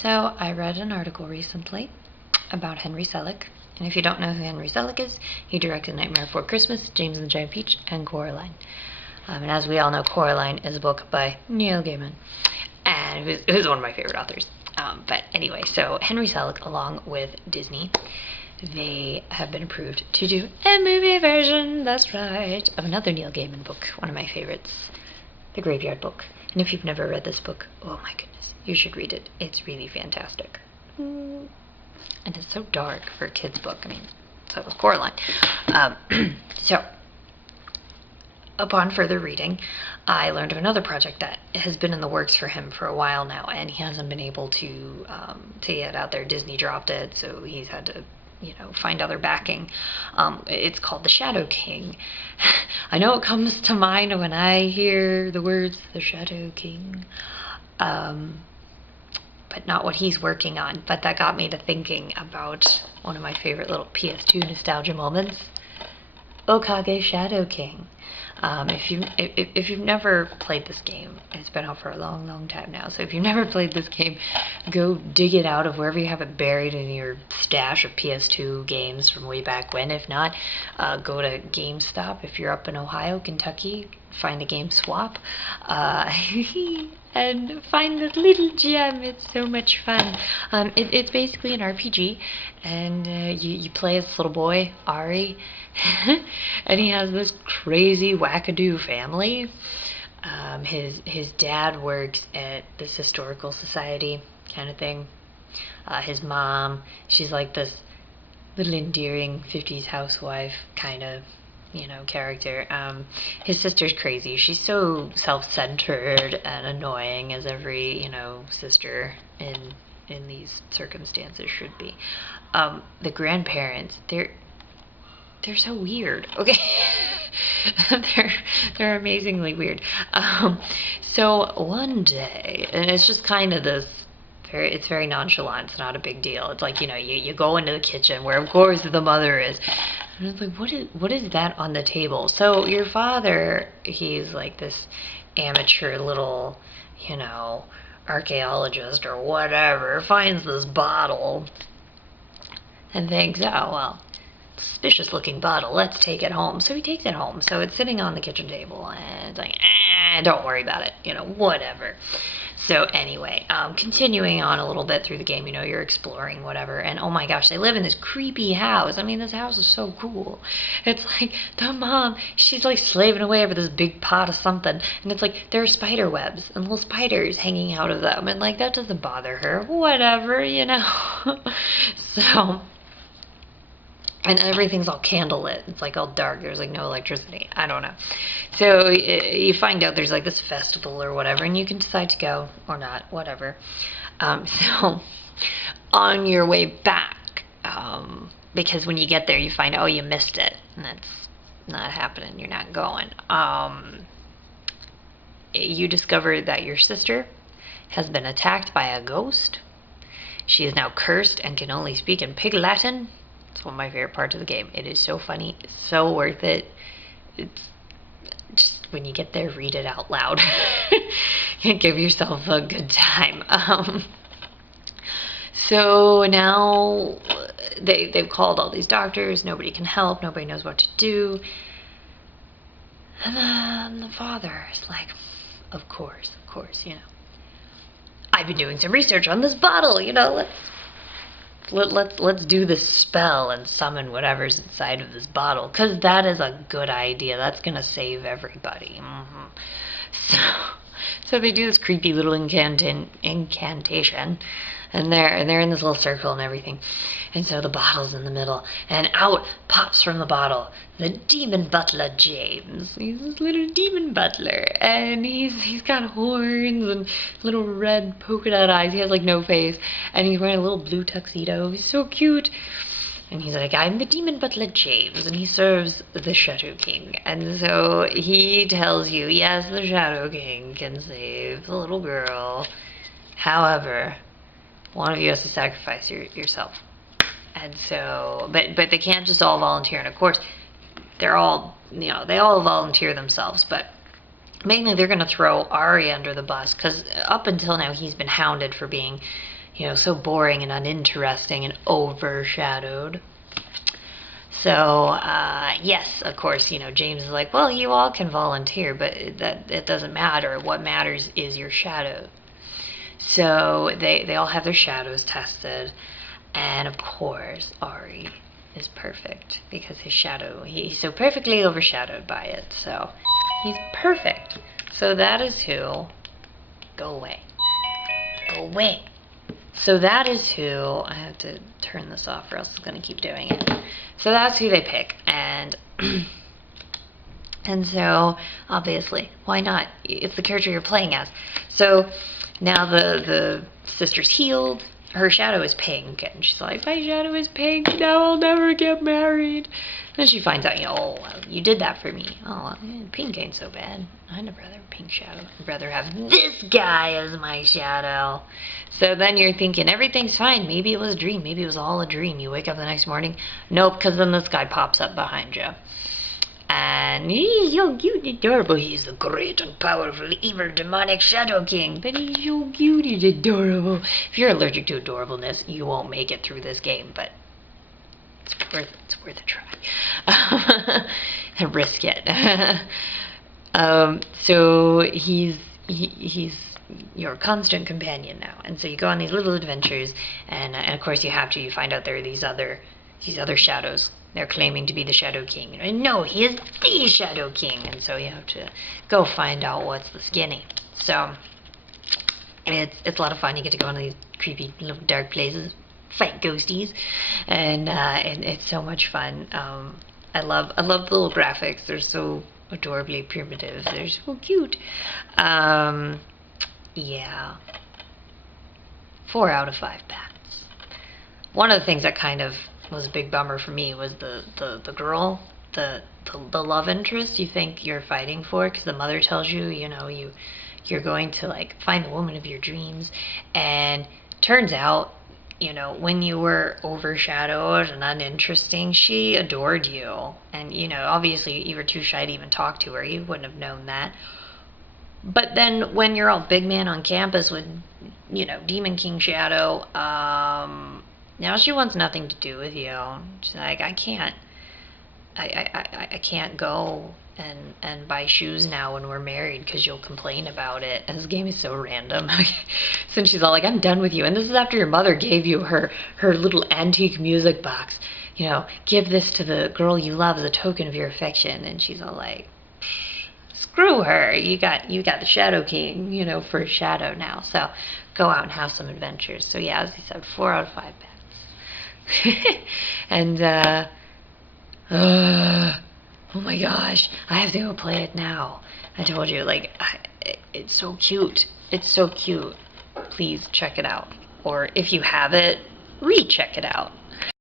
So I read an article recently about Henry Selick, and if you don't know who Henry Selick is, he directed Nightmare Before Christmas, James and the Giant Peach, and Coraline. And as we all know, Coraline is a book by Neil Gaiman, and who's one of my favorite authors. But anyway, so Henry Selick, along with Disney, they have been approved to do a movie version, that's right, of another Neil Gaiman book, one of my favorites, The Graveyard Book. And if you've never read this book, oh my goodness, you should read it. It's really fantastic. And it's so dark for a kid's book. I mean, so was Coraline. So, upon further reading, I learned of another project that has been in the works for him for a while now, and he hasn't been able to get out there. Disney dropped it, so he's had to, find other backing. It's called The Shadow King. I know it comes to mind when I hear the words The Shadow King, but not what he's working on. But that got me to thinking about one of my favorite little PS2 nostalgia moments, Okage Shadow King. If you've never played this game, it's been out for a long time now, so if you've never played this game, go dig it out of wherever you have it buried in your stash of PS2 games from way back when. If not, go to GameStop if you're up in Ohio, Kentucky, find a game swap, and find this little gem. It's so much fun. It's basically an RPG, and you play as this little boy, Ari, and he has this crazy wackadoo family. His dad works at this historical society kind of thing. His mom, she's like this little endearing 50s housewife kind of character. His sister's crazy. She's so self-centered and annoying, as every sister in these circumstances should be. The grandparents, they're so weird. Okay. they're amazingly weird. So one day, and it's just kind of this, it's very nonchalant. It's not a big deal. It's like, you go into the kitchen where of course the mother is, and it's like, what is that on the table? So your father, he's like this amateur little, archaeologist or whatever, finds this bottle and thinks, oh well, suspicious looking bottle, let's take it home. So he takes it home. So it's sitting on the kitchen table, and it's like, don't worry about it, whatever. So anyway, continuing on a little bit through the game, you're exploring whatever, and oh my gosh, they live in this creepy house. I mean, this house is so cool. It's like the mom, she's like slaving away over this big pot of something, and it's like there are spider webs and little spiders hanging out of them, and like that doesn't bother her, whatever, So, and everything's all candlelit. It's like all dark. There's like no electricity. I don't know. So you find out there's like this festival or whatever, and you can decide to go or not, whatever. So on your way back, because when you get there, you find, oh, you missed it, and that's not happening. You're not going. You discover that your sister has been attacked by a ghost. She is now cursed and can only speak in Pig Latin. It's one of my favorite parts of the game. It is so funny, it's so worth it. It's just, when you get there, read it out loud. Give yourself a good time. So now they've called all these doctors. Nobody can help. Nobody knows what to do. And then the father is like, of course, I've been doing some research on this bottle. Let's do this spell and summon whatever's inside of this bottle, because that is a good idea. That's gonna save everybody. So they do this creepy little incantation, and they're in this little circle and everything, and so the bottle's in the middle, and out pops from the bottle the demon butler James. He's this little demon butler, and he's got horns and little red polka dot eyes. He has like no face, and he's wearing a little blue tuxedo. He's so cute. And he's like, I'm the demon butler James, and he serves the Shadow King. And so he tells you, yes, the Shadow King can save the little girl. However, one of you has to sacrifice yourself. And so, but they can't just all volunteer. And of course, they're all, they all volunteer themselves. But mainly they're going to throw Ari under the bus, because up until now he's been hounded for being so boring and uninteresting and overshadowed. So, yes, of course, James is like, well, you all can volunteer, but it doesn't matter. What matters is your shadow. So they all have their shadows tested, and of course, Ari is perfect because his shadow, he's so perfectly overshadowed by it, so he's perfect. So that is who, go away. So that is who, I have to turn this off or else it's going to keep doing it. So that's who they pick, and so obviously, why not? It's the character you're playing as. So now the sister's healed, her shadow is pink, and she's like, my shadow is pink, now I'll never get married. Then she finds out, oh, well, you did that for me. Oh, pink ain't so bad. I'd rather have a pink shadow. I'd rather have this guy as my shadow. So then you're thinking, everything's fine. Maybe it was a dream. Maybe it was all a dream. You wake up the next morning. Nope, because then this guy pops up behind you. And he's so cute and adorable. He's the great and powerful, evil, demonic Shadow King. But he's so cute and adorable. If you're allergic to adorableness, you won't make it through this game. But it's worth a try. And risk it. So he's your constant companion now. And so you go on these little adventures, and of course you find out there are these other shadows. They're claiming to be the Shadow King. And no, he is the Shadow King. And so you have to go find out what's the skinny. So it's a lot of fun. You get to go into these creepy little dark places, fight ghosties, and it's so much fun. I love the little graphics. They're so adorably primitive. They're so cute. Yeah. 4 out of 5 bats. One of the things that kind of was a big bummer for me was the girl, the love interest you think you're fighting for, because the mother tells you, you're going to like find the woman of your dreams, and turns out, when you were overshadowed and uninteresting, she adored you, and obviously you were too shy to even talk to her. You wouldn't have known that. But then when you're all big man on campus with, Demon King Shadow, now she wants nothing to do with you. She's like, I can't go and buy shoes now when we're married because you'll complain about it. And this game is so random. So she's all like, I'm done with you. And this is after your mother gave you her little antique music box. Give this to the girl you love as a token of your affection. And she's all like, screw her. You got the Shadow King, for a shadow now. So go out and have some adventures. So yeah, as I said, 4 out of 5 bats. And oh my gosh, I have to go play it now. I told you, it's so cute. It's so cute. Please check it out. Or if you have it, recheck it out.